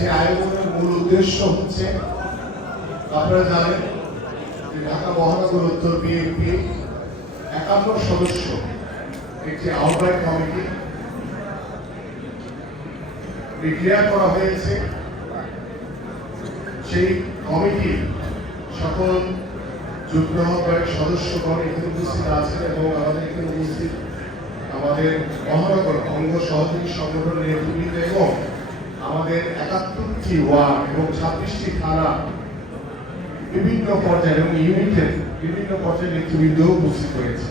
সে আয়োজনের মূল উদ্দেশ্য হচ্ছে, আপনারা জানেন যে ঢাকা মহানগর উত্তর বিএনপি একান্ন সদস্য, একটি আহ্বায়ক কমিটি ডিক্লেয়ার করা হয়েছে। সেই কমিটি সকল যুগ্ম সদস্যগণ এখানে উপস্থিত আছেন এবং আমাদের এখানে উপস্থিত আমাদের মহানগর অঙ্গ সহযোগী সংগঠনের নেতৃবৃন্দ এবং আমাদের একাত্তরটি ওয়ার্ড এবং ছাব্বিশটি থানা বিভিন্ন পর্যায়ে এবং ইউনিটের বিভিন্ন পর্যায়ে নেতৃবৃন্দ উপস্থিত হয়েছে।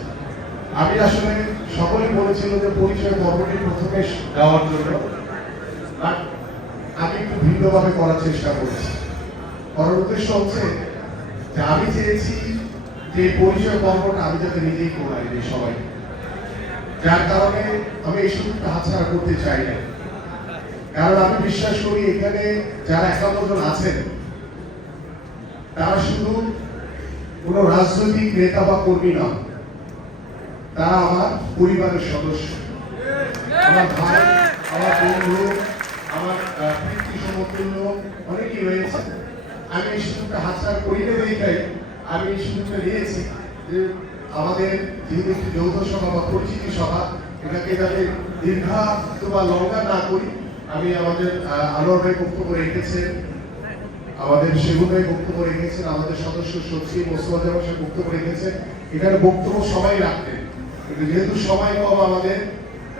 আমি আসলে সকলে বলেছিল যে পরিচয় পর্বটি প্রথমে দেওয়ার জন্য আমি একটু ভিন্নভাবে করার চেষ্টা করেছি। করার উদ্দেশ্য হচ্ছে যে আমি চেয়েছি যে পরিচয় পর্বটা আমি যাতে নিজেই করাই সবাই যার কারণে আমি এই সুযোগটা হাতছাড়া করতে চাই না কারণ আমি বিশ্বাস করি এখানে যারা একান্ন জন আছেন, তারা শুধু কোনো রাজনৈতিক নেতা বা কর্মী নন, তারা আমার পরিবারের সদস্য। আমার ভাই, আমার বন্ধু, আমার পিতৃ সমতুল্য, অনেকেই রয়েছে। আমি এই সুযোগটা হাতছাড়া আমি এই সুযোগটা নিয়েছি যে আমাদের যেহেতু একটি যৌথ সভা বা পরিচিতি সভা, এটাকে যাতে দীর্ঘায়িত বা লঙ্কা না করি আমি আমাদের আনোয়ার ভাই বক্তব্য রেখেছেন, আমাদের সেগুন ভাই বক্তব্য রেখেছেন, আমাদের সদস্য সচিব মোস্তফা জামান সাহেব বক্তব্য রেখেছেন। এখানে বক্তব্য সবাই রাখতেন কিন্তু যেহেতু সময় কম আমাদের,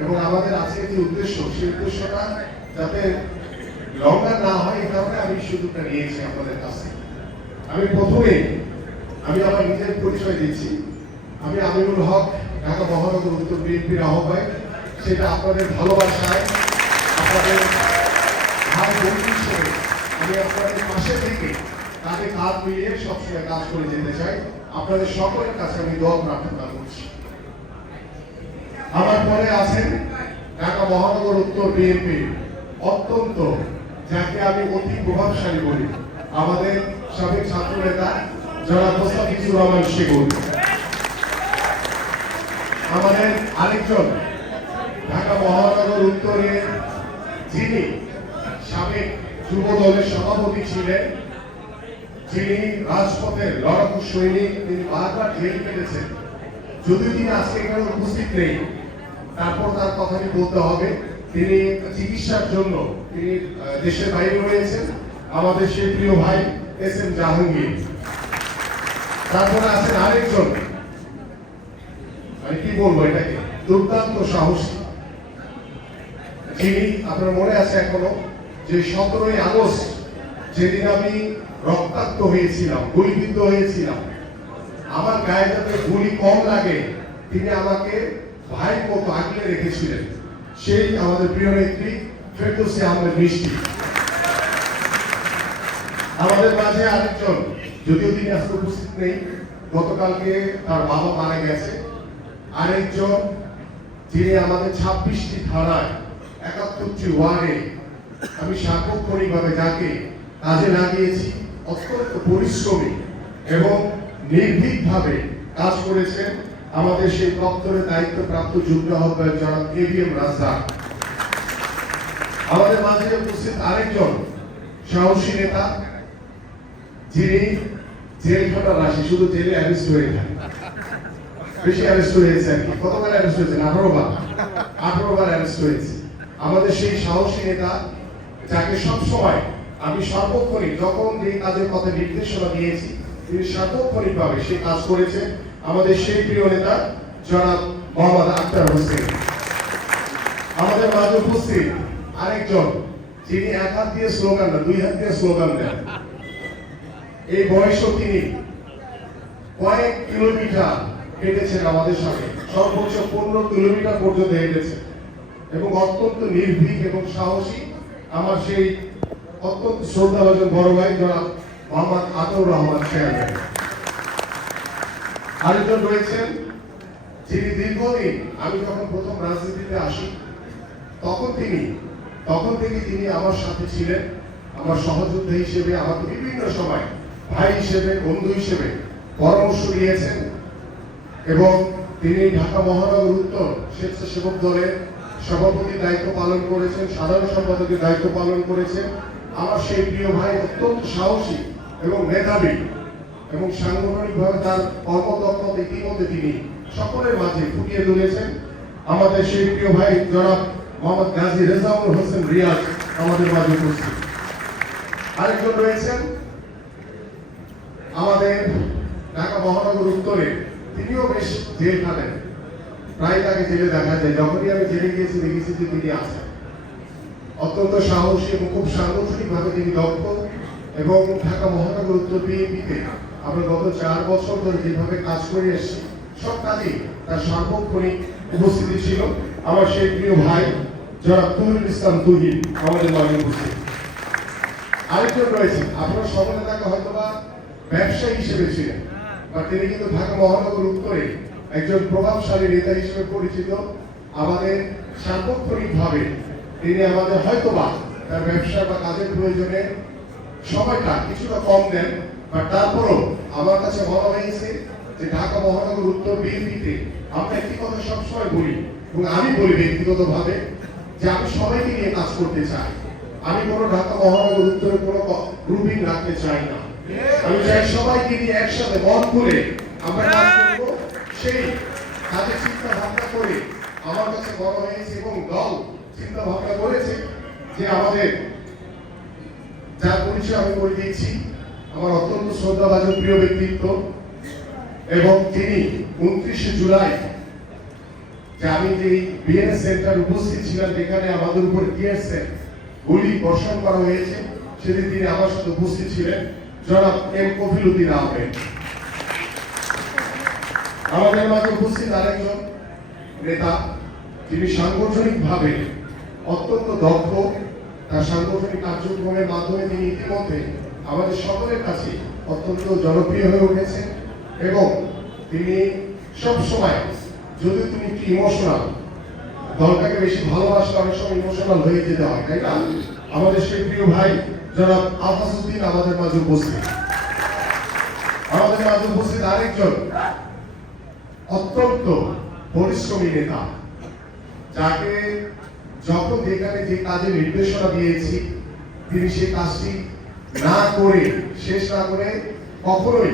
এবং আমাদের আজকে যে উদ্দেশ্য, সেই উদ্দেশ্যটা যাতে লঙ্কা না হয়, এই কারণে আমি সুযোগটা নিয়েছি আপনাদের কাছে আমি প্রথমে, আমি আমার নিজের পরিচয় দিচ্ছি। আমি আমিনুল হক, ঢাকা মহানগর উত্তর বিএনপির আহ্বায়ক। সেটা আপনাদের ভালোবাসায় আপনাদের ভাই বন্ধু হিসেবে আমি আপনাদের পাশে থেকে কাঁধে কাঁধ মিলিয়ে সবসময় কাজ করে যেতে চাই। আপনাদের সকলের কাছে আমি দোয়া প্রার্থনা করছি। আমার পরে আছেন ঢাকা মহানগর উত্তর বিএনপি অত্যন্ত, যাকে আমি অতি প্রভাবশালী বলি, আমাদের সাবেক ছাত্র নেতা জনাব মোস্তাফিজুর রহমান সেগুন। আমাদের আরেকজন ঢাকা মহানগর উত্তরে যিনি সাবেক যুব দলের সভাপতি ছিলেন, যিনি রাজপথের লড়াকু সৈনিক, তিনি বারবার জেল কেটেছেন। যদিও তিনি আজকে এখানে উপস্থিত নেই, তারপর তার কথাটি বলতে হবে। তিনি চিকিৎসার জন্য, তিনি দেশের বাইরে রয়েছেন। আমাদের সেই প্রিয় ভাই এস এম জাহাঙ্গীর। তারপরে আছেন আরেকজন। মানে কি বলব এটাকে? দুর্দান্ত সাহসী। যিনি আপনার মনে আছে এখনও, যে সতেরোই আগস্ট যেদিন আমি রক্তাক্ত হয়েছিলাম, গুলিবিদ্ধ হয়েছিলাম, আমার গায়ে যাতে গুলি কম লাগে, তিনি আমাকে ভাই মতো আগলে রেখেছিলেন। সেই আমাদের প্রিয় নেত্রী ফেরদৌসি আহমেদ মিষ্টি। আমাদের মাঝে আরেকজন, যদিও তিনি আজকে উপস্থিত নেই, গতকালকে তার বাবা মারা গেছে। আরেকজন, যিনি আমাদের ছাব্বিশটি ধারায় একাত্তরটি ওয়ার্ডে আমি সার্বক্ষণিকভাবে যাকে কাজে লাগিয়েছি, অত্যন্ত পরিশ্রমী এবং নির্ভীকভাবে কাজ করেছেন আমাদের সেই দপ্তরের দায়িত্বপ্রাপ্ত যুগ্ম আহ্বায়ক জনাব কে বি এম রাজ্জাক। আমাদের মাঝে উপস্থিত আরেকজন সাহসী নেতা, যিনি জেল খাটার রাশি, শুধু জেলে অ্যারেস্ট হয়ে যায় বেশি অ্যারেস্ট হয়েছে আর কি। কতবার অ্যারেস্ট হয়েছে? আঠারো বার। আঠারো বার অ্যারেস্ট হয়েছে। আমাদের সেই সাহসী নেতা যাকে সব সময় আমি সর্বক্ষণিক যখন যে কাজের কথা নির্দেশনা দিয়েছি, তিনি সার্বক্ষণিক ভাবে সেই কাজ করেছে আমাদের সেই প্রিয় নেতা জনাব মোহাম্মদ আক্তার হোসেন। আমাদের মাঝে উপস্থিত আরেকজন, যিনি এক হাত দিয়ে স্লোগান না দুই হাত দিয়ে স্লোগান দেন। এই বয়সও তিনি কয়েক কিলোমিটার হেঁটেছেন আমাদের সাথে। সর্বোচ্চ পনেরো কিলোমিটার পর্যন্ত হেঁটেছেন। এবং অত্যন্ত নির্ভীক এবং সাহসী আমার সেই অত্যন্ত শ্রদ্ধাভাজন বড় ভাই, জনাব মোহাম্মদ আতর রহমান চেয়ারম্যান। আরেকজন রয়েছেন, যিনি দীর্ঘদিন, আমি যখন প্রথম রাজনীতিতে আসি, তখন তিনি, তখন থেকে তিনি আমার সাথে ছিলেন, আমার সহযোদ্ধা হিসেবে, আমাকে বিভিন্ন সময় ভাই হিসেবে, বন্ধু হিসেবে পরামর্শ দিয়েছেন এবং তিনি ঢাকা মহানগর উত্তর স্বেচ্ছাসেবক দলের সভাপতির দায়িত্ব পালন করেছেন, সাধারণ সম্পাদকের দায়িত্ব পালন করেছেন। আমার সেই প্রিয় ভাই অত্যন্ত সাহসী এবং মেধাবী এবং সাংগঠনিকভাবে তার কর্মদক্ষতা ইতিমধ্যে তিনি সকলের মাঝে ফুটিয়ে তুলেছেন। আমাদের সেই প্রিয় ভাই জনাব মোহাম্মদ গাজী রেজাউল হোসেন রিয়াজ আমাদের মাঝে উপস্থিত। আরেকজন রয়েছেন আমাদের ঢাকা মহানগর উত্তরে, তিনিও বেশ জেল খাটেন। প্রায় তাকে জেলে দেখা যায়। যখনই আমি জেলে গিয়েছি, দেখেছি যে তিনি আছেন। অত্যন্ত সাহসী এবং খুব সাংগঠনিকভাবে তিনি দক্ষ এবং ঢাকা মহানগর উত্তর বিএনপিতে আমরা গত চার বছর ধরে যেভাবে কাজ করে এসেছি, সব কাজেই তার সার্বক্ষণিক উপস্থিতি ছিল। আমার সেই প্রিয় ভাই, যারা তুহিন ইসলাম তুহিন, আমাদের মাঝে উপস্থিত। আরেকজন রয়েছে আপনারা সকলে তাকে হয়তোবা ব্যবসায়ী হিসেবে ছিলেন, বা তিনি কিন্তু ঢাকা মহানগর উত্তরে একজন প্রভাবশালী নেতা হিসেবে পরিচিত, আমাদের সার্বক্ষণিক ভাবে তিনি আমাদের হয়তোবা তার ব্যবসা বা কাজের প্রয়োজনে সময়টা কিছুটা কম দেন বাট তারপরও আমার কাছে মনে হয়েছে যে ঢাকা মহানগর উত্তর বিএনপিতে আমরা একটি কথা সবসময় বলি এবং আমি বলি ব্যক্তিগত ভাবে যে আমি সবাইকে নিয়ে কাজ করতে চাই। আমি কোনো ঢাকা মহানগর উত্তরে কোনো গ্রুপিং রাখতে চাই না। আমি চাই সবাইকে নিয়ে একসাথে মন করে আমরা কাজ সেই কাজের চিন্তা ভাবনা করে আমার কাছে বড় হয়েছে এবং দল চিন্তা ভাবনা করেছে যে আমাদের যার পরিচয় আমি করে দিয়েছি, আমার অত্যন্ত শ্রদ্ধাভাজন প্রিয় ব্যক্তিত্ব এবং তিনি উনত্রিশে জুলাই যে আমি যে বিএনএস সেন্টার উপস্থিত ছিলাম, যেখানে আমাদের উপর টিয়ারসেল গুলি বর্ষণ করা হয়েছে, সেদিন তিনি আমার সাথে উপস্থিত ছিলেন। জনাব এম কফিলুদ্দিন আহমেদ। আমাদের মাঝে উপস্থিত আরেকজন নেতা, যিনি সাংগঠনিকভাবে অত্যন্ত দক্ষ। তার সাংগঠনিক কার্যক্রমের মাধ্যমে তিনি ইতিমধ্যে আমাদের সকলের কাছে অত্যন্ত জনপ্রিয় হয়ে উঠেছেন এবং তিনি সব সময় যদি তুমি একটু ইমোশনাল দলটাকে বেশি ভালোবাসলে অনেক সময় ইমোশনাল হয়ে যেতে হয়, তাই না? আমাদের সেই প্রিয় ভাই, জনাব আফাসুদ্দিন আমাদের মাঝে উপস্থিত। আমাদের মাঝে উপস্থিত আরেকজন অত্যন্ত পরিশ্রমী নেতা। যাকে যখন যেখানে যে কাজে নির্দেশনা দিয়েছি, তিনি সেই কাজটি না করে, শেষ না করে কখনোই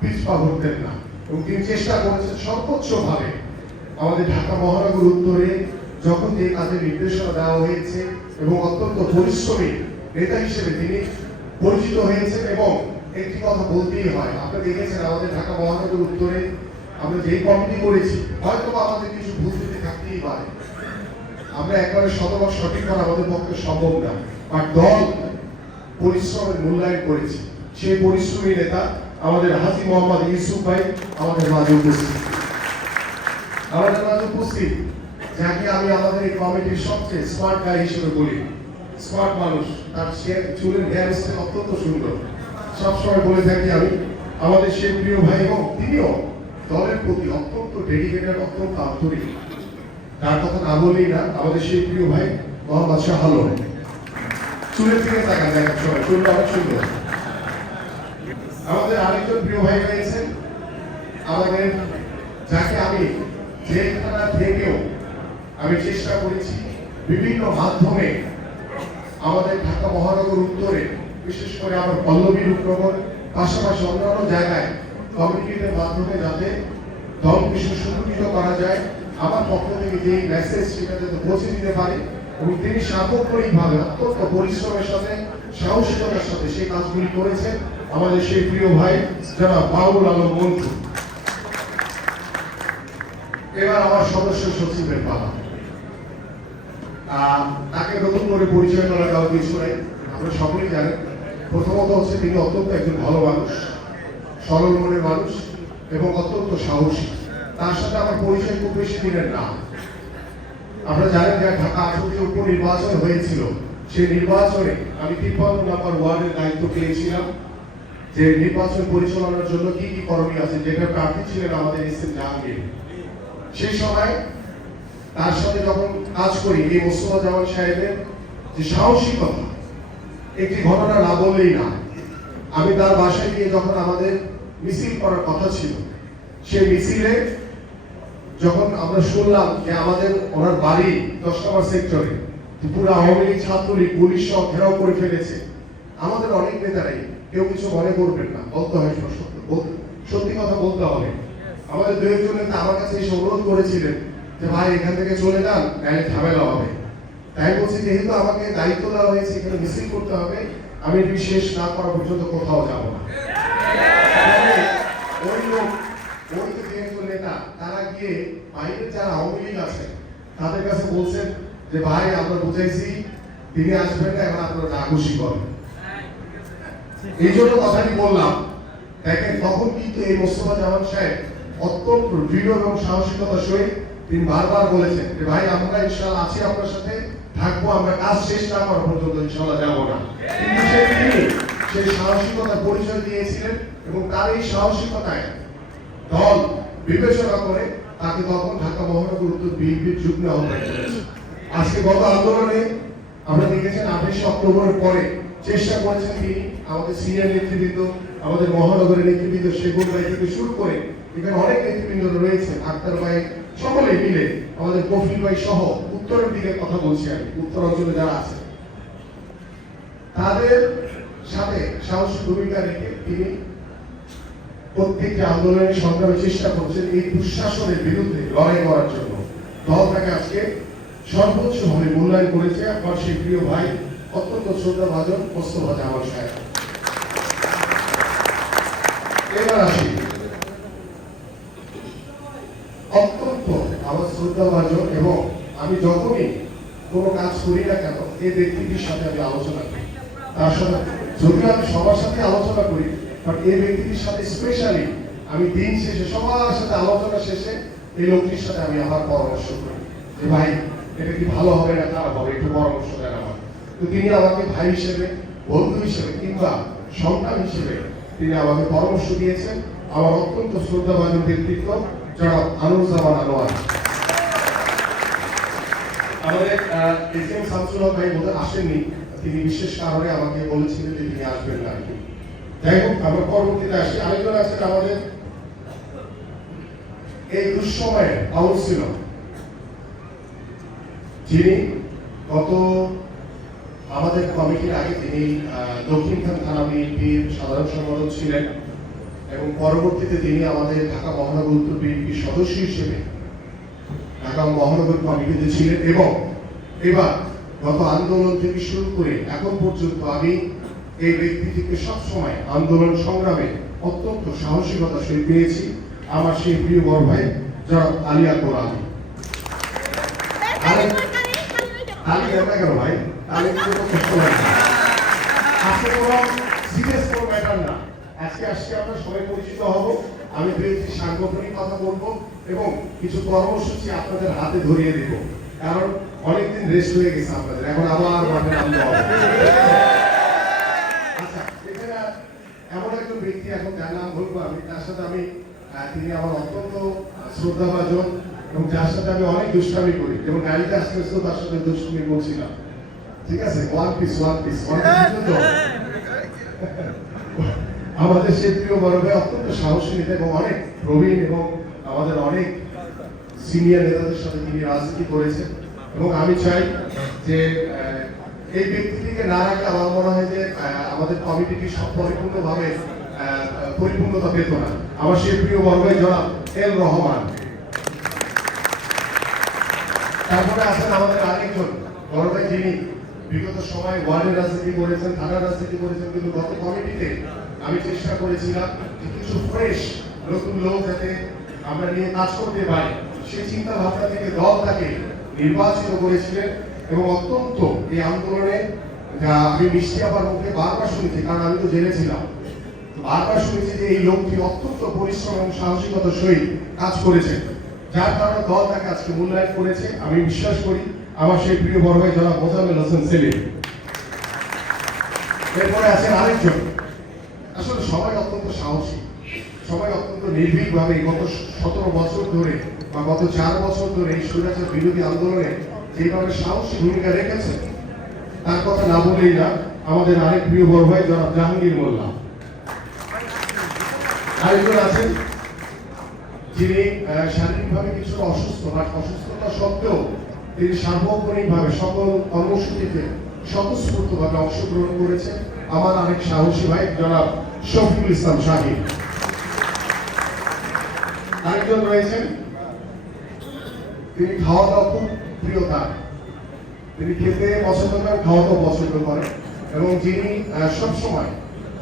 পিছপা হতেন না। এবং তিনি চেষ্টা করেছেন সর্বোচ্চ ভাবে আমাদের ঢাকা মহানগর উত্তরে যখন যে কাজে নির্দেশনা দেওয়া হয়েছে এবং অত্যন্ত পরিশ্রমী নেতা হিসেবে তিনি পরিচিত হয়েছেন এবং একটি কথা বলতেই হয়। আপনারা দেখেছেন আমাদের ঢাকা মহানগর উত্তরে আমরা যে কমিটি করেছি হয়তো আমাদের কিছু ভুল ত্রুটি থাকতেই পারে। আমরা একবারে শতভাগ সঠিক করা আমাদের পক্ষে সম্ভব না। আর দল পরিশ্রমের মূল্যায়ন করেছে। সেই পরিশ্রমী নেতা আমাদের হাজি মোহাম্মদ ইউসুফ ভাই আমাদের মাঝে উপস্থিত। আমাদের মাঝে উপস্থিত, যাকে আমি আমাদের এই কমিটির সবচেয়ে স্মার্ট গাই হিসেবে বলি। স্মার্ট মানুষ, তার চুলের হেয়ার স্টাইল অত্যন্ত সুন্দর। সবসময় বলে থাকি আমি, আমাদের সেই প্রিয় ভাই এবং তিনিও দলের প্রতি অত্যন্ত ডেডিকেটেড অত্যন্ত আন্তরিক। তার কথা না বলেই না, আমাদের সেই প্রিয় ভাই মোহাম্মদ শাহ আলম চুলের দিকে তাকান দেখার সময়, চুলটা অনেক সুন্দর। আমাদের আরেকজন প্রিয় ভাই রয়েছেন, আমাদের যাকে আমি জেলখানা থেকেও আমি চেষ্টা করেছি বিভিন্ন মাধ্যমে আমাদের ঢাকা মহানগর উত্তরে, বিশেষ করে আমার পল্লবী রূপনগর, পাশাপাশি অন্যান্য জায়গায় কমিউনিটির মাধ্যমে যাতে দলকে সুসংগঠিত করা যায়, আমার পক্ষ থেকে যে মেসেজ সেটা যাতে পৌঁছে দিতে পারে এবং তিনি সার্বক্ষণিকভাবে, অত্যন্ত পরিশ্রমের সাথে, সাহসিকতার সাথে সেই কাজগুলি করেছেন আমাদের সেই প্রিয় ভাই যারা বাউল আলম মন্ত্রী এবার আমার সদস্য সচিবের পালা। তাকে নতুন করে পরিচয় করা দেওয়ার কিছু আমরা সকলেই জানেন। প্রথমত হচ্ছে তিনি অত্যন্ত একজন ভালো মানুষ। সরল মনের মানুষ এবং অত্যন্ত সাহসী। তার সাথে আমার পরিচয় খুব বেশি দিনের না। আমরা জানেন যে ঢাকা আসনে উপনির্বাচন হয়েছিল। সেই নির্বাচনে আমি তিপ্পান্ন নম্বর ওয়ার্ডের দায়িত্ব পেয়েছিলাম। যে নির্বাচন পরিচালনার জন্য কি কি করণীয় আছে, যেটা প্রার্থী ছিলেন আমাদের এস এম জাহাঙ্গীর। সেই সময় তার সাথে যখন কাজ করি, এই মোস্তফা জামান সাহেবের যে সাহসিকতা, একটি ঘটনা না বললেই না। আমি তার বাসায় গিয়ে যখন আমাদের মিছিল করার কথা ছিল, সেই মিছিলে যখন আমরা শুনলাম যে আমাদের ওনার বাড়ি দশ নম্বর সেক্টরে পুরো আওয়ামী লীগ, ছাত্রলীগ, পুলিশ সহ ঘেরাও করে ফেলেছে, আমাদের অনেক নেতারাই কেউ কিছু মনে করবেন না, বলতে হয় সত্য সত্যি কথা বলতে হবে। আমাদের দু একজন নেতা আমার কাছে এসে অনুরোধ করেছিলেন যে, ভাই, এখান থেকে চলে যান, নাহলে ঝামেলা হবে। তাই বলছি, যেহেতু আমাকে দায়িত্ব দেওয়া হয়েছে, এখানে মিছিল করতে হবে আমি এটি শেষ না করা পর্যন্ত কোথাও যাব না। ওই লোক ওই যে দু একজন নেতা তারা গিয়ে বাইরের যারা আওয়ামী লীগ আছে তাদের কাছে বলছেন যে ভাই আমরা বুঝাইছি তিনি আসবেন না এখন আপনারা যা খুশি করেন। এই জন্য কথাটি বললাম। দেখেন তখন কিন্তু এই মোস্তফা জামান সাহেব অত্যন্ত দৃঢ় এবং সাহসিকতার সহিত তিনি বারবার বলেছেন যে ভাই আমরা ইনশাআল্লাহ আছি আপনার সাথে থাকব, আমরা কাজ শেষ না করা পর্যন্ত ইনশাআল্লাহ যাব না। কিন্তু সে তিনি সেই সাহসিকতার পরিচয় দিয়েছিলেন এবং তার এই সাহসিকতায় দল বিবেচনা করে তাকে তখন ঢাকা মহানগর উত্তর বিএনপির যুগ্ম আহ্বায়ক করেছে। আজকে গত আন্দোলনে আমরা দেখেছেন আঠাশে অক্টোবরের পরে চেষ্টা করেছেন তিনি, আমাদের সিনিয়র নেতৃবৃন্দ, আমাদের মহানগরের নেতৃবৃন্দ সেগুন ভাই থেকে শুরু করে এখানে অনেক নেতৃবৃন্দ রয়েছেন, আক্তার ভাই সকলে মিলে, আমাদের কফিল ভাই সহ উত্তরের দিকে কথা বলছি আমি, উত্তর অঞ্চলে যারা আছে। তাদের সাথে সাহসী ভূমিকা রেখে তিনি প্রত্যেকটি আন্দোলনের সংগ্রামে চেষ্টা করছেন এই দুঃশাসনের বিরুদ্ধে লড়াই করার জন্য। দল তাকে আজকে সর্বোচ্চ ভাবে মূল্যায়ন করেছে। আমার সেই প্রিয় ভাই, অত্যন্ত শ্রদ্ধা ভাজন মোস্তফা জামাল সাহেব। এবার আসি। অত্যন্ত আমার শ্রদ্ধা ভাজন এবং আমি যখনই কোনো কাজ করি না কেন এই ব্যক্তিটির সাথে আমি আলোচনা করি। তার সাথে যদিও আমি সবার সাথে আলোচনা করি বাট এই ব্যক্তিটির সাথে স্পেশালি আমি দিন শেষে, সবার সাথে আলোচনা শেষে এই লোকটির সাথে আমি আমার পরামর্শ করি যে, ভাই, এটা কি ভালো হবে না খারাপ হবে? একটু পরামর্শ দেন আমার তো তিনি আমাকে ভাই হিসেবে, বন্ধু হিসেবে কিংবা সন্তান হিসেবে তিনি আমাকে পরামর্শ দিয়েছেন। আমার অত্যন্ত শ্রদ্ধাভাজন ব্যক্তিত্ব যারা আনুরুজ্জামান আনোয়ার। আমাদের এসএম শামসুল হক ভাই বোধহয় আসেননি। তিনি বিশেষ কারণে আমাকে বলেছিলেন যে তিনি আসবেন না যাই হোক, আমরা পরবর্তীতে আসি। আরেকজন আছেন আমাদের। এই দুঃসময়ে ছিল। যিনি গত আমাদের কমিটির আগে তিনি দক্ষিণখান থানা বিএনপির সাধারণ সম্পাদক ছিলেন এবং পরবর্তীতে তিনি আমাদের ঢাকা মহানগর উত্তর বিএনপির সদস্য হিসেবে ঢাকা মহানগর কমিটিতে ছিলেন এবং এবার গত আন্দোলন থেকে শুরু করে এখন পর্যন্ত আমি এই ব্যক্তিটিকে সবসময় আন্দোলন সংগ্রামে অত্যন্ত সাহসিকতা সহিত পেয়েছি। আমার সেই প্রিয় বড় ভাই যারা আলী আকবর আলী। আরে তালি দেন না কেন ভাই না। আজকে আমরা, সবাই পরিচিত হব। আমি একটি সাংগঠনিক কথা বলব। এবং কিছু কর্মসূচি আপনাদের হাতে ধরিয়ে দেব। কারণ অনেকদিন রেস্ট হয়ে গেছে আপনাদের। এখন আবার মাঠে নামতে হবে। আচ্ছা এমন একজন ব্যক্তি এখন যার নাম বলব আমি। তার সাথে আমি তিনি আমার অত্যন্ত শ্রদ্ধাভাজন এবং যার সাথে আমি অনেক দুষ্টামি করি। যেমন গাড়িতে আসতে আসতে তার সাথে দুষ্টামি করছিলাম। ঠিক আছে? ওয়ান পিস ওয়ান পিস আমাদের সেই প্রিয় বড় ভাই অত্যন্ত সাহসী এবং অনেক প্রবীণ এবং আমাদের অনেক সিনিয়র নেতাদের সাথে তিনি রাজনীতি করেছেন। এবং আমি চাই যে এই ব্যক্তিটিকে না রাখলে আমার মনে হয় যে আমাদের কমিটিটি পরিপূর্ণভাবে পরিপূর্ণতা পেত না। আমার সেই প্রিয় বড় জনাব এল রহমান। তারপরে আছেন আমাদের আরেকজন বড় যিনি বিগত সময় ওয়ার্ডের রাজনীতি করেছেন থানার রাজনীতি করেছেন, কিন্তু গত কমিটিতে আমি চেষ্টা করেছিলাম কিছু ফ্রেশ নতুন লোক যাতে আমরা নিয়ে কাজ করতে পারি। সেই চিন্তা ভাবনা থেকে দল তাকে নির্বাচিত করেছিলেন এবং অত্যন্ত এই আন্দোলনে আমি মিষ্টি আবার মুখে বারবার শুনেছি, কারণ আমি তো জেলে ছিলাম বারবার শুনেছি যে এই লোকটি অত্যন্ত পরিশ্রম এবং সাহসিকতার সহিত কাজ করেছে যার কারণে দল তাকে আজকে মূল্যায়ন করেছে, আমি বিশ্বাস করি। আমার সেই প্রিয় বড় ভাই জনাব মোজাম্মেল হোসেন সেলিম। এরপরে আছেন আরেকজন। আসলে সবাই অত্যন্ত সাহসী। সবাই অত্যন্ত নির্ভীক ভাবে গত সতেরো বছর ধরে বা গত চার বছর ধরে এই বিরোধী আন্দোলনে যেভাবে সাহসী ভূমিকা রেখেছে তার কথা না বলেই না আমাদের আরেক প্রিয় বড় ভাই জনাব জাহাঙ্গীর মোল্লা। আরেকজন আছেন, যিনি শারীরিকভাবে কিছুটা অসুস্থ, বাট অসুস্থতা সত্ত্বেও তিনি সার্বক্ষণিকভাবে সকল কর্মসূচিতে স্বতঃস্ফূর্তভাবে অংশগ্রহণ করেছেন। আমার আরেক সাহসী ভাই জনাব শফিকুল ইসলাম শাহিদ আরেকজন রয়েছেন। তিনি খাওয়া দাওয়া খুব প্রিয় তার। তিনি খেতে পছন্দ করেন, খাওয়া দাওয়া পছন্দ করেন। এবং যিনি সবসময়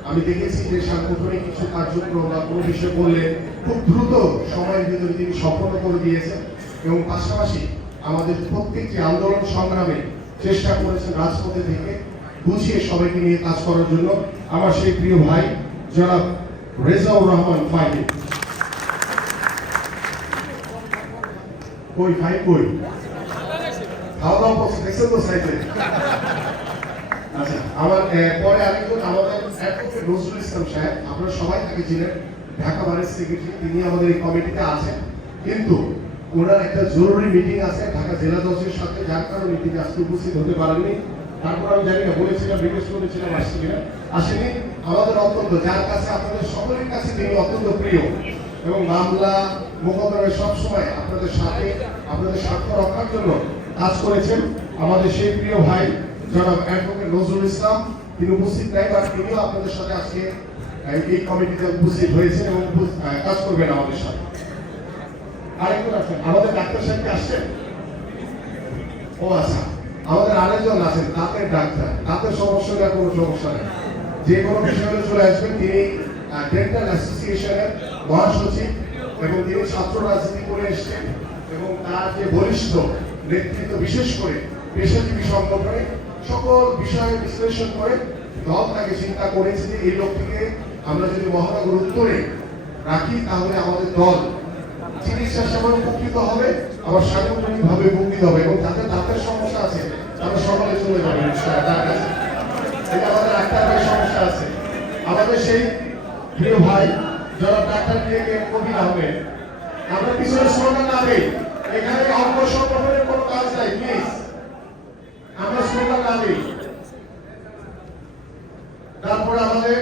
আমি দেখেছি যে সাংগঠনিক কিছু কার্যক্রম বা কোনো বিষয় করলে খুব দ্রুত সময়ের ভিতরে তিনি সম্পন্ন করে দিয়েছেন। এবং পাশাপাশি আমাদের প্রত্যেকটি আন্দোলন সংগ্রামে চেষ্টা করেছেন রাজপথে থেকে বুঝিয়ে সবাইকে নিয়ে কাজ করার জন্য। আমার সেই প্রিয় ভাই, জনাব রেজাউর রহমান ফাইনি কই, ভাই কই? খাওয়া দাওয়া করছে, দেখছেন তো সাইডে আচ্ছা আমার পরে আরেকজন আমাদের অ্যাডভোকেট নজরুল ইসলাম সাহেব, আপনারা সবাই তাকে চিনেন ঢাকা বারের সেক্রেটারি তিনি আমাদের এই কমিটিতে আছেন। কিন্তু ওনার একটা জরুরি মিটিং আছে, ঢাকা জেলা জজের সাথে, যার কারণে তিনি আজকে উপস্থিত হতে পারেননি। তারপর আমি জানি না, বলেছিলাম রিকোয়েস্ট করেছিলাম, আসছি কিনা। আসেনি, আমাদের অত্যন্ত, যার কাছে আপনাদের সকলের কাছে তিনি অত্যন্ত প্রিয়। এবং মামলা মোকদ্দমায় সবসময় আপনাদের সাথে, আপনাদের স্বার্থ রক্ষার জন্য কাজ করেছেন আমাদের সেই প্রিয় ভাই জনাব অ্যাডভোকেট নজরুল ইসলাম। তিনি উপস্থিত নাই, বাট তিনিও আপনাদের সাথে আজকে এই- কমিটিতে উপস্থিত হয়েছেন এবং কাজ করবেন আমাদের সাথে। আরেকজন আছেন, আমাদের ডাক্তার সাহেব আসছেন? ও আচ্ছা আমাদের আরেকজন আছেন দাঁতের ডাক্তার। দাঁতের সমস্যা কোনো সমস্যা নেই। যে কোনো বিষয় চলে আসবেন, তিনি ডেন্টাল অ্যাসোসিয়েশনের মহাসচিব এবং তিনি ছাত্র রাজনীতি করে এসেছেন এবং তার যে বলিষ্ঠ নেতৃত্ব, বিশেষ করে পেশাজীবী সংগঠনে সকল বিষয়ে বিশ্লেষণ করে দল তাকে চিন্তা করেছে যে এই লোকটিকে আমরা যদি মহানগর উত্তরে রাখি, তাহলে আমাদের দল চিকিৎসা সেবায় উপকৃত হবে, আবার সাংগঠনিক উপকৃত হবে এবং যাদের দাঁতের সমস্যা আছে, তারা সকালে চলে যাবে এটা আমাদের ডাক্তার সমস্যা আছে। আমাদের সেই প্রিয় ভাই, যারা ডাক্তার দিয়ে কবি আহমেদ আমরা পিছনে স্লোগান না দেই। এখানে অঙ্গ সংগঠনের কোনো কাজ নাই প্লিজ আমরা স্লোগান না দিই। তারপরে আমাদের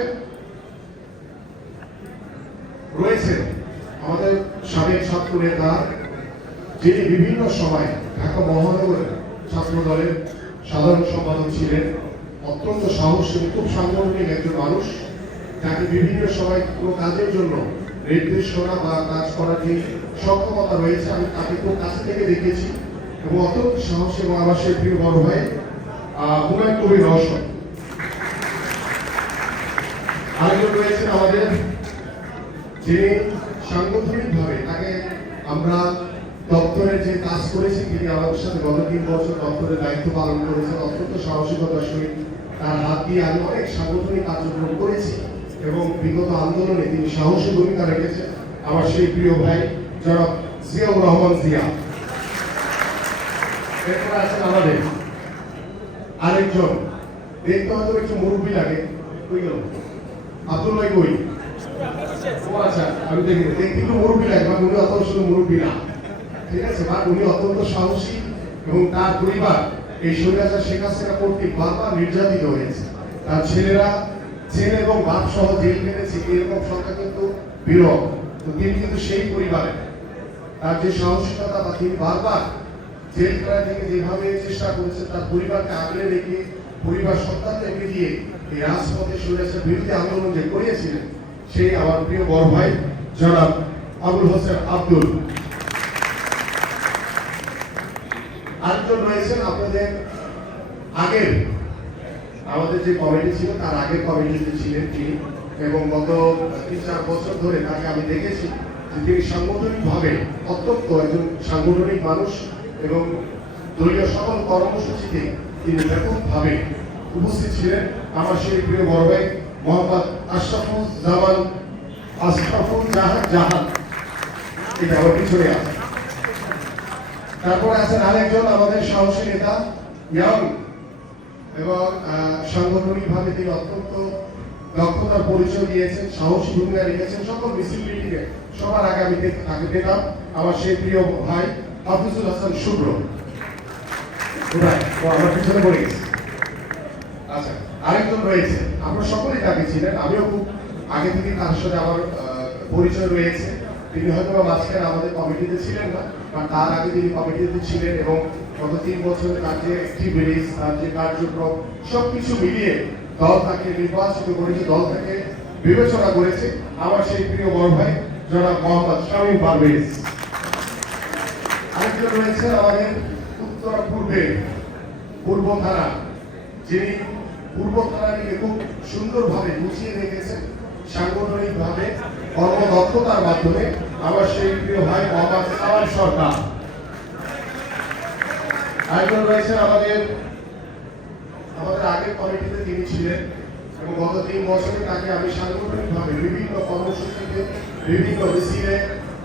রয়েছে আমাদের সাবেক ছাত্র নেতা, যিনি বিভিন্ন সময় ঢাকা মহানগরের ছাত্র দলের সাধারণ সম্পাদক ছিলেন। অত্যন্ত সাহসী, খুব সাংগঠনিক একজন মানুষ। যাকে বিভিন্ন সময় কোনো কাজের জন্য নির্দেশনা বা কাজ করার যে সক্ষমতা রয়েছে, আমি তাকে খুব কাছে থেকে দেখেছি এবং অত্যন্ত সাহসী এবং আমার সেই প্রিয় বড় ভাই হুমায়ুন কবির রহস্য আরেকজন রয়েছেন আমাদের যে সাংগঠনিকভাবে তাকে আমরা দপ্তরে যে কাজ করেছি, তিনি আমাদের সাথে গত তিন বছর দপ্তরের দায়িত্ব পালন করেছেন, অত্যন্ত সাহসিকতার সহিত তার হাত দিয়ে আমি অনেক সাংগঠনিক কার্যক্রম করেছি। এবং বিগত আন্দোলনে তিনি সাহসী ভূমিকা রেখেছেন। আমার সেই প্রিয় ভাই, জনাব জিয়াউর রহমান জিয়া। আছেন আমাদের আরেকজন। দেখতে হয়তো একটু মুরব্বী লাগে। আব্দুল্লাহ কই? ও আচ্ছা আমি দেখি। দেখতে একটু মুরব্বী লাগে? বা উনি অত শুধু মুরব্বী না। ঠিক আছে বা উনি অত্যন্ত সাহসী এবং তার পরিবার এই স্বৈরাচার শেখ হাসিনা কর্তৃক বারবার নির্যাতিত হয়েছে। তার ছেলেরা ছেলে এবং বাপ সহ জেল কেটেছে এরকম সংখ্যা কিন্তু বিরল। তো তিনি কিন্তু সেই পরিবারে তার যে সাহসিকতা বা তিনি বারবার জেলখানা থেকে যেভাবে চেষ্টা করেছে তার পরিবারকে আগলে রেখে, পরিবার সন্তানকে মিলিয়ে এই রাজপথে স্বৈরাচার বিরুদ্ধে আন্দোলন যে করিয়েছিলেন, সেই আমার প্রিয় বড় ভাই জনাব আবুল হোসেন আব্দুল। আরেকজন রয়েছেন আপনাদের আগের আমাদের যে কমিটি ছিল, তার আগে কমিটিতে ছিলেন তিনি। এবং গত তিন চার বছর ধরে তাকে আমি দেখেছি যে তিনি সাংগঠনিকভাবে অত্যন্ত একজন সাংগঠনিক মানুষ এবং দলীয় সকল কর্মসূচিতে তিনি ব্যাপকভাবে উপস্থিত ছিলেন। আমার সেই প্রিয় বড় ভাই মোহাম্মদ আশরাফুল জামান আশরাফুল জাহান। জাহান এটা আমার পিছনে আছে। তারপরে আছেন আরেকজন আমাদের সাহসী নেতা ইয়াং এবং সাংগঠনিক ভাবে তিনি অত্যন্ত দক্ষতার পরিচয় দিয়েছেন, সাহসী ভূমিকা রেখেছেন, সকল মিটিংয়ে সবার আগে আমি তাকে পেতাম। আমার সেই প্রিয় ভাই হাফিজুল হাসান শুভ্র? আমার পিছনে পড়ে গেছে। আচ্ছা আরেকজন রয়েছে। আমরা সকলেই তাকে ছিলেন আমিও খুব আগে থেকে তার সাথে আমার পরিচয় রয়েছে। তিনি হয়তো বা মাঝখানে আমাদের কমিটিতে ছিলেন না কারণ তার আগে তিনি কমিটিতে ছিলেন এবং গত তিন তার যে তার যে কার্যক্রম, সবকিছু মিলিয়ে দল তাকে নির্বাচিত করেছে, দল তাকে বিবেচনা করেছে। আমার সেই প্রিয় বড় ভাই মোহাম্মদ শামীম পারভেজ। আরেকজন রয়েছে আমাদের উত্তর পূর্বে, পূর্ব থানা। যিনি পূর্ব থানাটিকে খুব সুন্দরভাবে গুছিয়ে রেখেছেন, সাংগঠনিকভাবে কর্মদক্ষতার মাধ্যমে। আমার সেই প্রিয় ভাই মোহাম্মদ সালাম সরকার। আরেকজন রয়েছেন আমাদের আমাদের আগের কমিটিতে তিনি ছিলেন এবং গত তিন বছরে তাকে আমি সাংগঠনিকভাবে বিভিন্ন কর্মসূচিতে, বিভিন্ন রিসিভে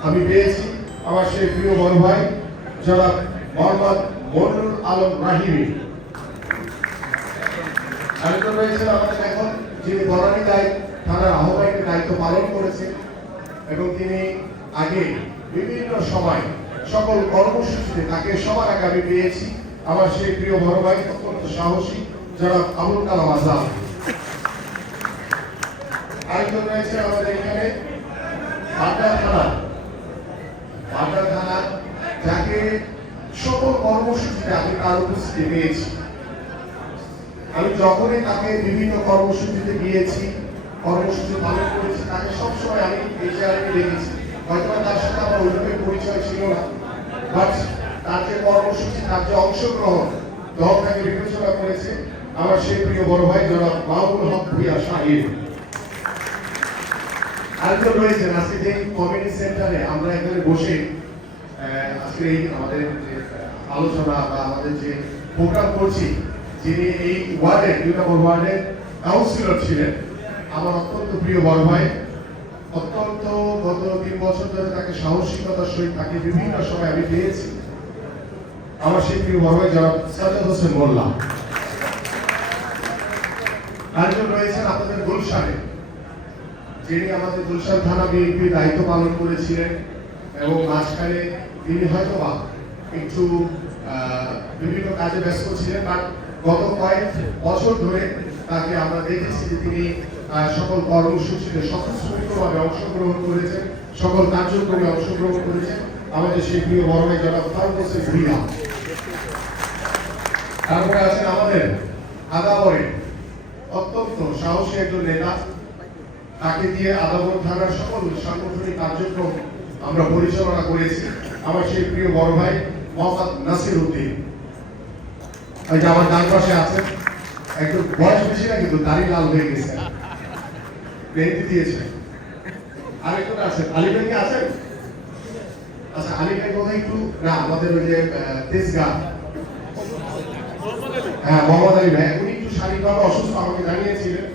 আমি পেয়েছি। আমার সেই প্রিয় বড় ভাই, জনাব মোহাম্মদ মনুল আলম রাহিমি। আরেকজন রয়েছেন আমাদের এখন, যিনি বনানী দায় থানার আহ্বায়কের দায়িত্ব পালন করেছেন এবং তিনি আগে বিভিন্ন সময় সকল কর্মসূচিতে তাকে সবার আগে আমি পেয়েছি। আমার সেই প্রিয় বড় ভাই অত্যন্ত সাহসী যারা আবুল কালাম আজাদ। আরেকজন রয়েছে আমাদের এখানে, বাড্ডা থানা। বাড্ডা থানা, যাকে সকল কর্মসূচিতে আমি তার উপস্থিতি পেয়েছি। আমি যখনই তাকে বিভিন্ন কর্মসূচিতে গিয়েছি, কর্মসূচি পালন করেছি, তাকে সবসময় আমি এই দেখেছি। হয়তো তার সাথে আমার পরিচয় ছিল না। বাট তার যে কর্মসূচি, তার যে অংশগ্রহণ দল তাকে বিবেচনা করেছে আমার সেই প্রিয় বড় ভাই জনাব মাহবুল হক ভুইয়া আরেকজন রয়েছেন, আজকে যে সেন্টারে আমরা এখানে বসে আজকে এই আমাদের যে আলোচনা বা আমাদের যে প্রোগ্রাম করছি, যিনি এই ওয়ার্ডের, দুই নম্বর ওয়ার্ডের কাউন্সিলর ছিলেন, আমার অত্যন্ত প্রিয় বড় ভাই। অত্যন্ত গত তিন বছর ধরে তাকে সাহসিকতার সহিত তাকে বিভিন্ন সময় আমি পেয়েছি। আমার সেই প্রিয় বড় ভাই সাজ্জাদ হোসেন মোল্লা। আরেকজন রয়েছেন আপনাদের গুলশানে, যিনি আমাদের গুলশান থানা বিএনপির দায়িত্ব পালন করেছিলেন এবং মাঝখানে তিনি হয়তো বা একটু বিভিন্ন কাজে ব্যস্ত ছিলেন, বাট গত কয়েক বছর ধরে তাকে আমরা দেখেছি যে তিনি সকল কর্মসূচিতে স্বতঃস্ফূর্তভাবে অংশগ্রহণ করেছেন, সকল কার্যক্রমে অংশগ্রহণ করেছেন। আমাদের সেই প্রিয় বড় ভাই জনাব ভুইয়া। তারপরে আছেন আমাদের আদাবরে অত্যন্ত সাহসী একজন নেতা। তাকে দিয়ে আদালত থানার সকল সাংগঠনিক কার্যক্রম আমরা পরিচালনা করেছি। আমার সেই প্রিয় বড় ভাই মোহাম্মদ নাসির উদ্দিন। আমার ডান পাশে আছে একটু বয়স বেশি না, কিন্তু দাড়ি লাল হয়ে গেছে। মেহেদি দিয়েছে। আরেকজন আছেন আলী ভাই কি আছেন? আচ্ছা আলী কোথায় একটু, না, আমাদের ওই যে তেজগাঁ হ্যাঁ মোহাম্মদ আলী ভাই, উনি একটু শারীরিকভাবে অসুস্থ, আমাকে জানিয়েছিলেন।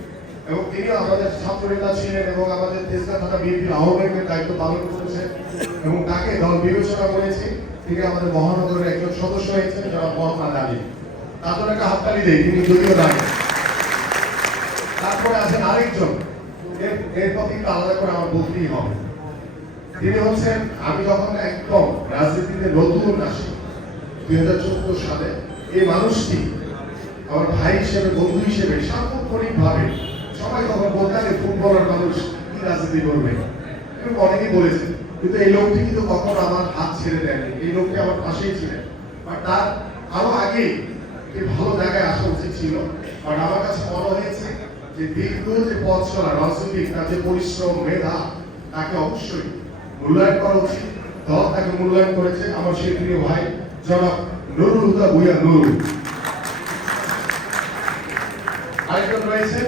এবং তিনি আমাদের ছাত্র নেতা ছিলেন এবং আমাদের তেজগাঁ থানা বিএনপির আহ্বায়কের দায়িত্ব পালন করেছেন এবং তাকে দল বিবেচনা করেছে। তিনি আমাদের মহানগরের একজন সদস্য হয়েছেন যারা মোহাম্মদ আলী। তাদের একটা হাততালি দেয় তিনি যদিও দাঁড়িয়ে তারপরে আছেন আরেকজন। এরপর কিন্তু আলাদা করে আমার বলতেই হবে। তিনি হচ্ছেন, আমি যখন একদম রাজনীতিতে নতুন আসি, দুই হাজার চোদ্দ সালে, এই মানুষটি আমার ভাই হিসেবে, বন্ধু হিসেবে ভাবে সবাই তখন বলতেন ফুটবলার মানুষ কি রাজনীতি করবে? এবং অনেকেই বলেছে, কিন্তু এই লোকটি কিন্তু কখনো আমার হাত ছেড়ে দেয়নি। এই লোকটি আমার পাশেই ছিলেন। বাট তার আরও আগে ভালো জায়গায় আসা উচিত ছিল। বাট আমার কাছে মনে হয়েছে যে দীর্ঘ যে পথ চলা, রাজনৈতিক তার যে পরিশ্রম, মেধা, তাকে অবশ্যই মূল্যায়ন করা উচিত। দল তাকে মূল্যায়ন করেছে আমার সেই প্রিয় ভাই, জনাব নুরুল হুদা ভুইয়া নুরুল আরেকজন রয়েছেন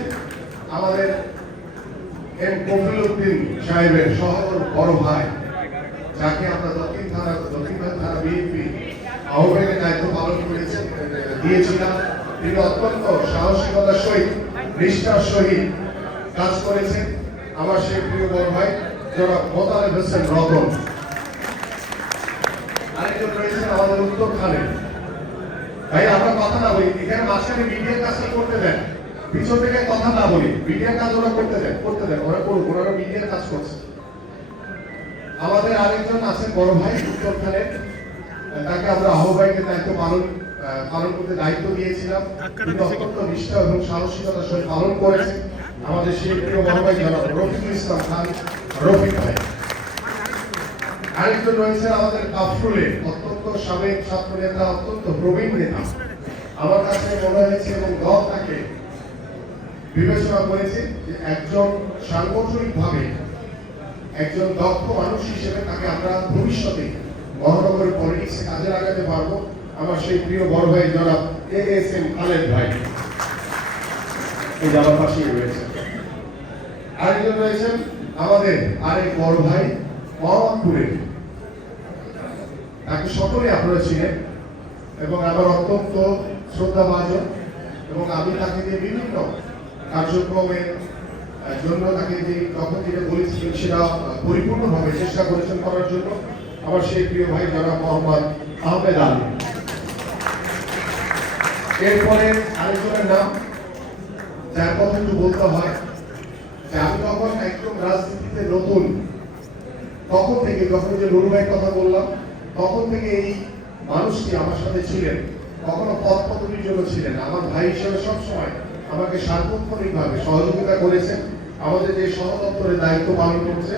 আমাদের এম কফিল উদ্দিন সাহেবের বড় ভাই, যাকে আমরা দক্ষিণ থানা দক্ষিণ থানা বিএনপি আহ্বায়কের দায়িত্ব পালন করেছি, দিয়েছিলাম। তিনি অত্যন্ত সাহসিকতার সহিত নিষ্ঠার সহিত কাজ করেছেন আমার সেই প্রিয় বড় ভাই, জনাব হোসেন রতন। আরেকজন রয়েছেন আমাদের উত্তর খানে। ভাই আমরা কথা না বলি, এখানে মাঝখানে মিডিয়ার কাজটা করতে দেন। পিছন থেকে কথা না বলি, মিডিয়ার কাজ ওরা করতে দেন করতে দেন, ওরা করুক মিডিয়ার কাজ করছে। আমাদের আরেকজন আছেন বড় ভাই, উত্তর খানের তাকে আমরা আহ্বায়কের দায়িত্ব পালন পালন করতে দায়িত্ব দিয়েছিলাম তিনি অত্যন্ত নিষ্ঠা এবং সাহসিকতার সহিত পালন করেছেন আমাদের সেই প্রিয় বড় ভাই জনাব রফিকুল ইসলাম খান রফিক ভাই। আরেকজন রয়েছে আমাদের কাফরুলে অত্যন্ত সাবেক ছাত্র নেতা অত্যন্ত প্রবীণ নেতা। আমার কাছে মনে হয়েছে এবং দল তাকে বিবেচনা করেছে যে একজন সাংগঠনিক ভাবে একজন দক্ষ মানুষ হিসেবে তাকে আমরা ভবিষ্যতে মহানগরের পলিটিক্সে কাজে লাগাতে পারব। আমার সেই প্রিয় বড় ভাই জনাব এ এস এম খালেদ ভাই। এই পাশেই আরেকজন রয়েছেন আমাদের আরেক বড় ভাই তাকে সকলে আপনারা ছিলেন এবং আমার অত্যন্ত শ্রদ্ধাভাজন এবং আমি তাকে যে বিভিন্ন কার্যক্রমের জন্য তাকে যে তখন যেটা বলেছিলেন সেটা পরিপূর্ণভাবে চেষ্টা করেছেন করার জন্য আমার সেই প্রিয় ভাই জনাব মোহাম্মদ আহমেদ আলী। এরপরে আরেকজনের নাম, যার কথা একটু বলতে হয় আমি তখন একদম রাজনীতিতে নতুন, তখন থেকে, যখন যে নুরু কথা বললাম, তখন থেকে এই মানুষটি আমার সাথে ছিলেন, কখনো পদ পদবীর জন্য ছিলেন আমার ভাই হিসেবে সবসময় আমাকে সার্বক্ষণিকভাবে সহযোগিতা করেছেন, আমাদের যে সহদপ্তরের দায়িত্ব পালন করছে,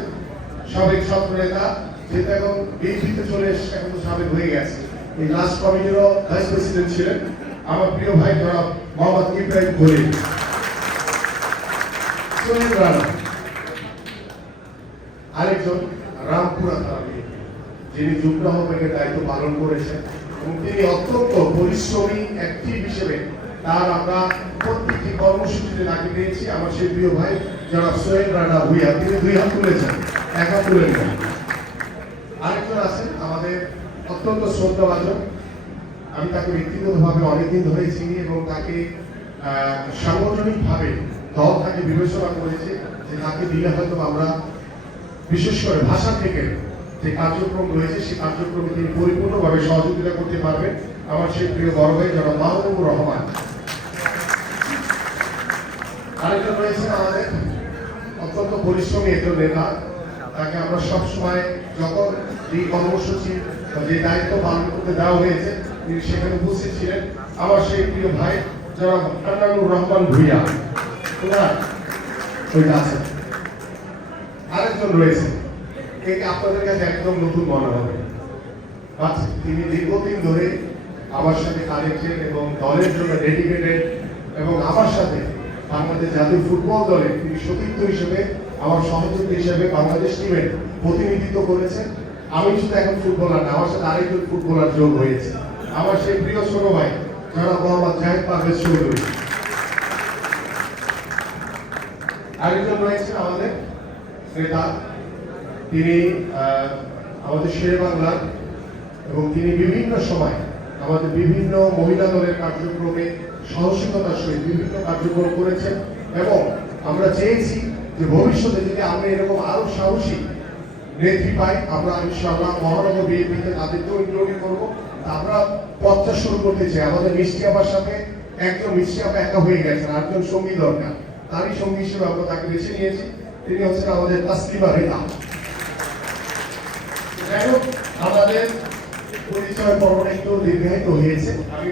সাবেক ছাত্র নেতা, যেহেতু এখন বিএনপিতে চলে এসে এখন তো সাবেক হয়ে গেছে। এই লাস্ট কমিটিরও ভাইস প্রেসিডেন্ট ছিলেন। আমার প্রিয় ভাই জনাব মোহাম্মদ ইব্রাহিম খলিল। সুনীল রানা আরেকজন রামপুরা তারাবি, যিনি যুগ্ম আহ্বায়কের দায়িত্ব পালন করেছেন এবং তিনি অত্যন্ত পরিশ্রমী অ্যাক্টিভ হিসেবে তার আমরা প্রত্যেকটি কর্মসূচিতে নাকি পেয়েছি। আমার সেই প্রিয় ভাই যারা সোহেল রানা ভুইয়া, তিনি দুই হাত তুলেছেন এক হাত তুলেন আরেকজন আছেন আমাদের অত্যন্ত শ্রদ্ধাভাজন আমি তাকে ব্যক্তিগতভাবে অনেকদিন ধরে চিনি এবং তাকে সাংগঠনিকভাবে দল তাকে বিবেচনা করেছে যে তাকে দিলে হয়তো আমরা, বিশেষ করে ভাষা থেকে যে কার্যক্রম রয়েছে সেই কার্যক্রমে তিনি পরিপূর্ণভাবে সহযোগিতা করতে পারবেন আমার সেই প্রিয় বড় ভাই যারা মাহবুবুর রহমান। আরেকজন রয়েছেন আমাদের, অত্যন্ত পরিশ্রমী একজন নেতা। তাকে আমরা সবসময় যখন এই কর্মসূচি যে দায়িত্ব পালন করতে দেওয়া হয়েছে তিনি সেখানে উপস্থিত ছিলেন। আমার সেই প্রিয় ভাই, যারা রহমান ভুইয়া আছে। আরেকজন রয়েছে। আপনাদের কাছে একদম নতুন মনে হবে। তিনি দীর্ঘদিন ধরে আমার সাথে কানেক্টেড এবং দলের জন্য ডেডিকেটেড এবং আমার সাথে বাংলাদেশ জাতীয় ফুটবল দলে তিনি সতীর্থ হিসেবে, আমার সহযোগী হিসেবে বাংলাদেশ টিমের প্রতিনিধিত্ব করেছেন। আমি শুধু এখন ফুটবলার না, আমার সাথে আরেকজন ফুটবলার যোগ হয়েছে। আমার সেই প্রিয় ছোট ভাই, যারা মোহাম্মদ জাহেদ পারভেজ চৌধুরী। আরেকজন রয়েছেন আমাদের নেতা তিনি আমাদের শেরে বাংলার এবং তিনি বিভিন্ন সময় আমাদের বিভিন্ন মহিলা দলের কার্যক্রমে সাহসিকতার সহিত বিভিন্ন কার্যক্রম করেছেন, এবং আমরা চেয়েছি যে ভবিষ্যতে যদি আমরা এরকম আরও সাহসী নেত্রী পাই, আমরা ইনশাআল্লাহ মহানগর বিএনপিতে তাদেরকেও ইনক্লুডিং করব। আমরা পথটা শুরু করতে চাই। আমাদের মিষ্টি সাথে একজন একা হয়ে গেছেন আরেকজন সঙ্গী দরকার। তারই সঙ্গী হিসেবে আমরা তাকে বেছে নিয়েছি। তিনি হচ্ছেন আমাদের তাসলিমা রেতা যাই হোক, আমাদের পরিচয় পর্ব একটু দীর্ঘায়িত হয়েছে। আমি